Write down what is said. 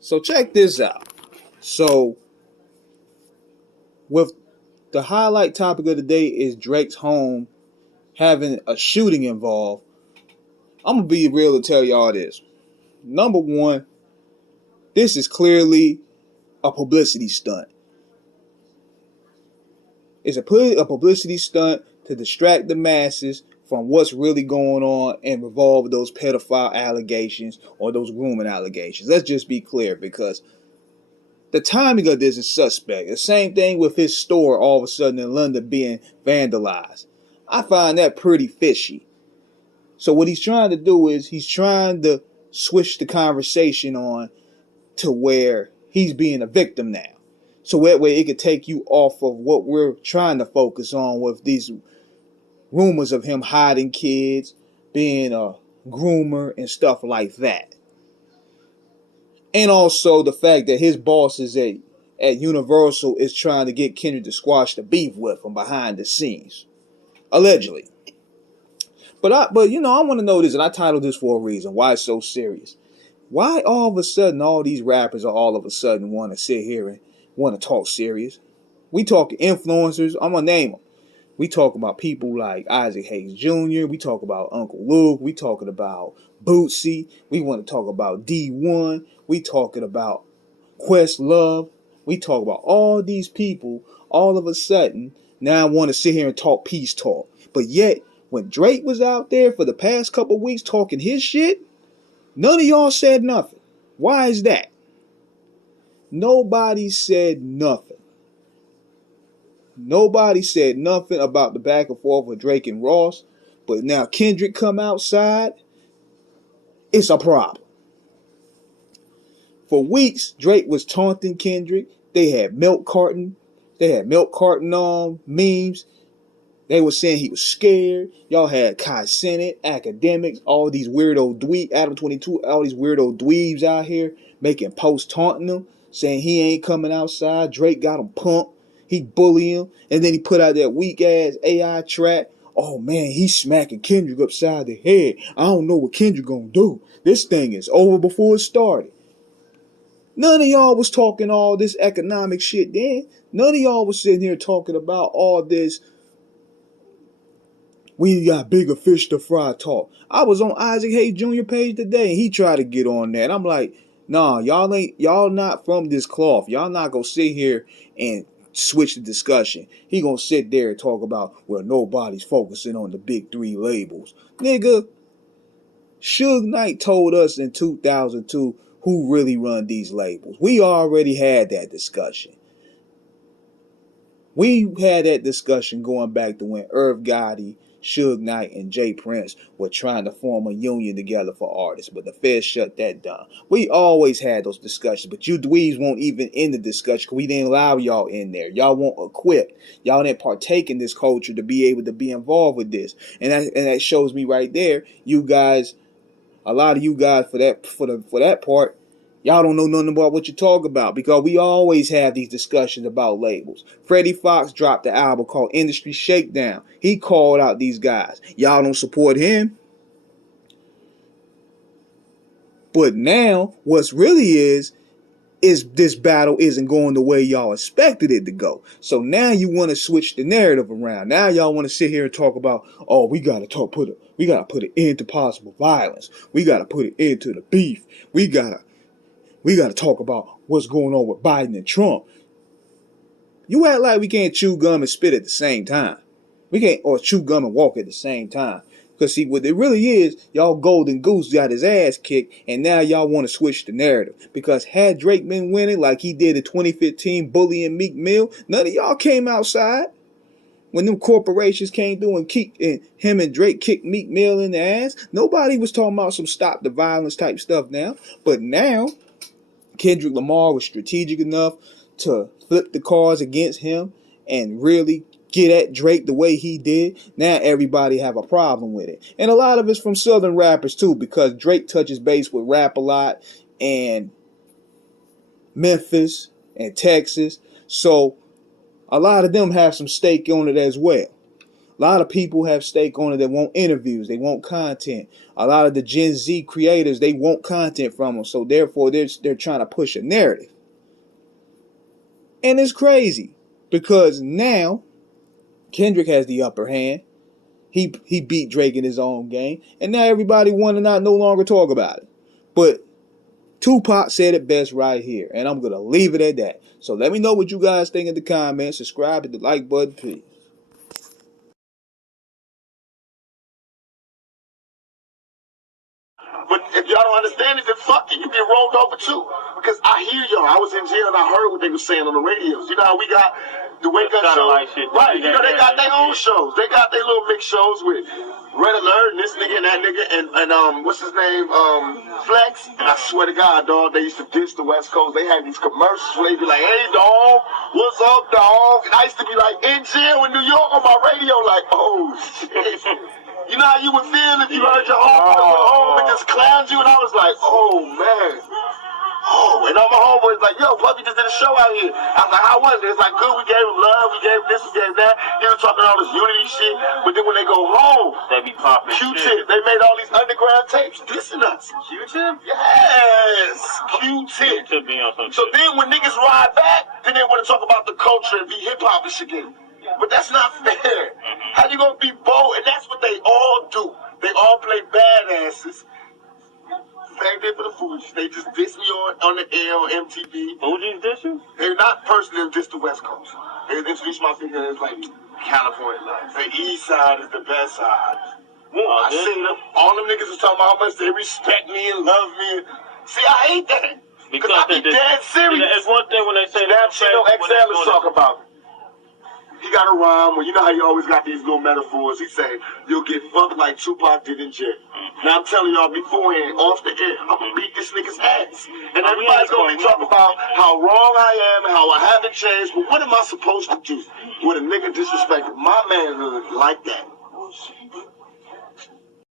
So check this out. So with the highlight topic of the day is Drake's home having a shooting involved. I'm gonna be real and tell y'all this. Number one, this is clearly a publicity stunt. It's a publicity stunt to distract the masses from what's really going on and revolve those pedophile allegations or those grooming allegations. Let's just be clear, because the timing of this is suspect. The same thing with his store all of a sudden in London being vandalized. I find that pretty fishy. So what he's trying to do is he's trying to switch the conversation on to where he's being a victim now. So that way it could take you off of what we're trying to focus on with these rumors of him hiding kids, being a groomer and stuff like that. And also the fact that his bosses at Universal is trying to get Kendrick to squash the beef with him behind the scenes. Allegedly. But I want to know this, and I titled this for a reason. Why it's so serious? Why all of a sudden all these rappers are all of a sudden want to sit here and want to talk serious? We talk influencers. I'm gonna name them. We talk about people like Isaac Hayes Jr. We talk about Uncle Luke. We talking about Bootsy. We want to talk about D1. We talking about Questlove. We talk about all these people. All of a sudden now I want to sit here and talk peace talk. But yet when Drake was out there for the past couple of weeks talking his shit, none of y'all said nothing. Why is that? Nobody said nothing. Nobody said nothing about the back and forth with Drake and Ross. But now Kendrick come outside. It's a problem. For weeks, Drake was taunting Kendrick. They had milk carton memes. They were saying he was scared. Y'all had Kai Cenat, academics, all these weirdo dweeb, Adam 22, all these weirdo dweebs out here making posts taunting him, saying he ain't coming outside. Drake got him pumped. He bullied him. And then he put out that weak ass AI track. Oh man, he's smacking Kendrick upside the head. I don't know what Kendrick gonna do. This thing is over before it started. None of y'all was talking all this economic shit then. None of y'all was sitting here talking about all this we got bigger fish to fry talk. I was on Isaac Hayes Jr. page today and he tried to get on that. I'm like, nah, y'all not from this cloth. Y'all not gonna sit here and switch the discussion. He gonna sit there and talk about, well, nobody's focusing on the big three labels. Nigga, Suge Knight told us in 2002 who really run these labels. We already had that discussion. We had that discussion going back to when Irv Gotti, Suge Knight, and Jay Prince were trying to form a union together for artists, but the Feds shut that down. We always had those discussions, but you dweebs won't even in the discussion because we didn't allow y'all in there. Y'all won't equip. Y'all didn't partake in this culture to be able to be involved with this. And that shows me right there, you guys, a lot of you guys for that part, y'all don't know nothing about what you talk about because we always have these discussions about labels. Freddie Fox dropped the album called Industry Shakedown. He called out these guys. Y'all don't support him. But now, what's really is this battle isn't going the way y'all expected it to go. So now you want to switch the narrative around. Now y'all want to sit here and talk about, oh, we gotta put an end to possible violence. We gotta put an end to the beef. We gotta talk about what's going on with Biden and Trump. You act like we can't chew gum and spit at the same time. We can't, or chew gum and walk at the same time. Because see, what it really is, y'all golden goose got his ass kicked, and now y'all want to switch the narrative. Because had Drake been winning like he did in 2015, bullying Meek Mill, none of y'all came outside. When them corporations came through and him and Drake kicked Meek Mill in the ass, nobody was talking about some stop the violence type stuff now. But now, Kendrick Lamar was strategic enough to flip the cards against him and really get at Drake the way he did. Now everybody have a problem with it. And a lot of it's from Southern rappers too, because Drake touches base with rap a lot and Memphis and Texas. So a lot of them have some stake on it as well. A lot of people have stake on it that want interviews. They want content. A lot of the Gen Z creators, they want content from them. So therefore, they're trying to push a narrative. And it's crazy because now Kendrick has the upper hand. He beat Drake in his own game. And now everybody want to not no longer talk about it. But Tupac said it best right here. And I'm going to leave it at that. So let me know what you guys think in the comments. Subscribe, hit the like button, please. But if y'all don't understand it, then fuck it. You get rolled over too. Because I hear y'all. I was in jail and I heard what they were saying on the radios. You know how we got the wake up show? Like shit. Right. You know, they got their own shows. They got their little mix shows with Red Alert and this nigga and that nigga and what's his name? Flex. And I swear to God, dog, they used to diss the West Coast. They had these commercials where they be like, hey, dog, what's up, dog? And I used to be like in jail in New York on my radio, like, oh, shit. You know how you would feel if you heard your homeboy went home and just clowned you? And I was like, oh, man. Oh, and all my homeboys like, yo, Puppy just did a show out here. I was like, how was it? It's like, good, we gave him love, we gave him this, we gave him that. He was talking all this unity shit. But then when they go home, they be popping Q-Tip, they made all these underground tapes dissing us. Q-Tip? Yes, Q-Tip. Q-Tip be on some So shit. then when niggas ride back, then they want to talk about the culture and be hip-hop and shit again. But that's not fair. How you gonna be bold? And that's what they all do. They all play badasses. Same thing for the Fugees. They just diss me on the air on MTV. Fugees diss you? They're not personally diss the West Coast. They introduce my figure as like California love. The East Side is the best side. I seen them. All them niggas was talking about how much they respect me and love me. See, I hate that. Because I be dead serious. It's one thing when they say that. Snapchat XL is talking about. He got a rhyme where you know how you always got these little metaphors. He say, you'll get fucked like Tupac did in jail. Now I'm telling y'all beforehand, off the air, I'm gonna beat this nigga's ass. And everybody's gonna be talking about how wrong I am and how I haven't changed. But what am I supposed to do with a nigga disrespecting my manhood like that?